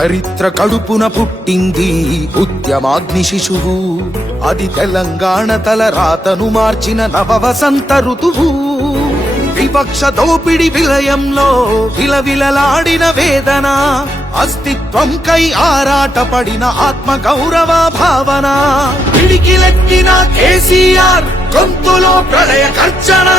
చరిత్ర కడుపున పుట్టింది ఉద్యమాగ్ని శిశువు. అది తెలంగాణ తల రాతను మార్చిన నవవసంత ఋతువు. వివక్ష దోపిడి విలయంలో విలవిలలాడిన వేదన, అస్తిత్వం కై ఆరాటపడిన ఆత్మ గౌరవ భావన. పిడికిలెత్తిన కేసీఆర్ గొంతులో ప్రళయ గర్జన.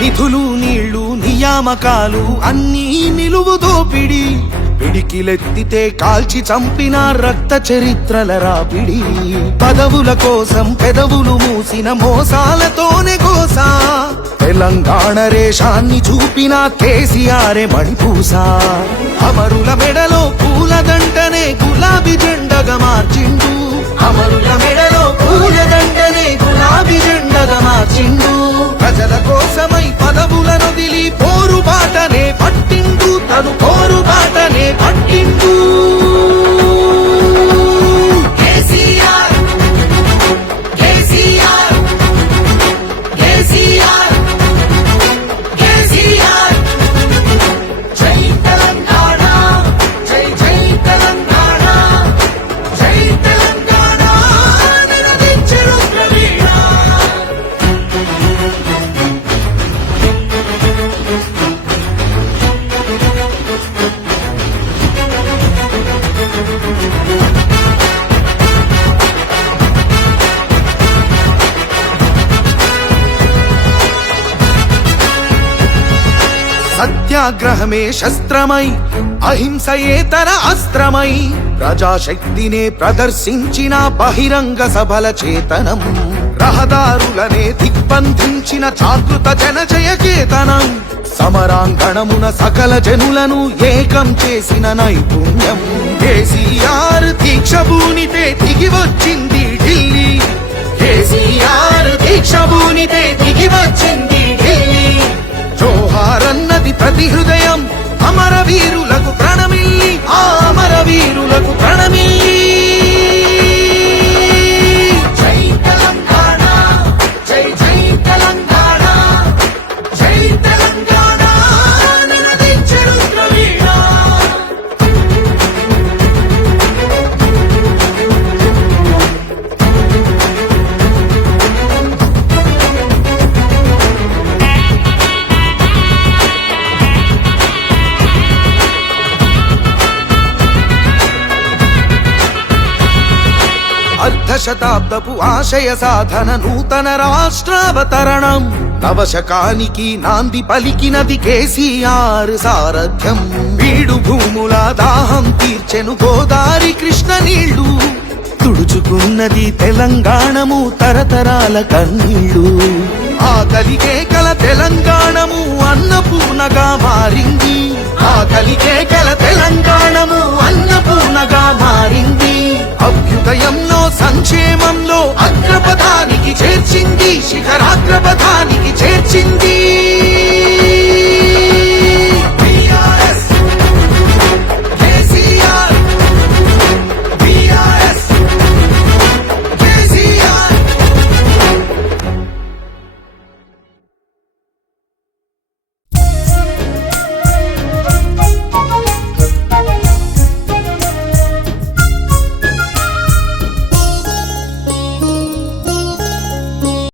నిధులు నీళ్లు నియామకాలు అన్నీ నిలువు దోపిడి. పిడికిలెత్తితే కాల్చి చంపిన రక్త చరిత్రల రాపిడి. పదవుల కోసం పెదవులు మూసిన మోసాలతోనే గోసా. తెలంగాణ రేషాన్ని చూపిన కేసీఆర్ మణిపూసా. అమరుల మెడలో పూలదండనే గులాబీ జెండగా మార్చిండు. అమరుల మెడలో పూలదండనే గులాబీ జెండగా మార్చిండు. ప్రజల కోసమై పదవులను దిలి పోరుబాటనే పట్టిండు. తను పోరుబాటనే పట్టిండు. కేసీఆర్ కేసీఆర్ కేసీఆర్ కేసీఆర్. జై తెలంగాణ జై జై తెలంగాణ జై తెలంగాణ నినదించే రుద్రవీణ. సత్యాగ్రహమే శస్త్రమై అహింసయే తన అస్త్రమై ప్రజాశక్తినే ప్రదర్శించిన బహిరంగ సభల చేతనం. రహదారులనే దిగ్బంధించిన జాగృత జనజయ కేతనం. సమరాంగణమున సకల జనులను ఏకం చేసిన నైపుణ్యం. కేసీఆర్ దీక్ష భూనితే దిగి వచ్చింది ఢిల్లీ. కేసీఆర్ దీక్ష భూనితే దిగి వచ్చింది ఢిల్లీ. జోహారన్నది ప్రతి హృదయం అమరవీరులకు ప్రణమిల్లి. ఆ అమరవీరులకు ప్రణమిల్లి. జై తెలంగాణ జై జై తెలంగాణ జై తెలంగాణ నినదించే రుద్రవీణ. అర్ధశతాబ్దపు ఆశయ సాధన నూతన రాష్ట్రావతరణం. నవశకానికి నాంది పలికినది కేసీఆర్ సారథ్యం. వీడు భూముల దాహం తీర్చెను గోదారి కృష్ణ నీళ్లు. తుడుచుకున్నది తెలంగాణము తరతరాల కన్నీళ్లు. ఆకలికే కల తెలంగాణము అన్నపూర్ణగా మారింది. ఆకలికే కల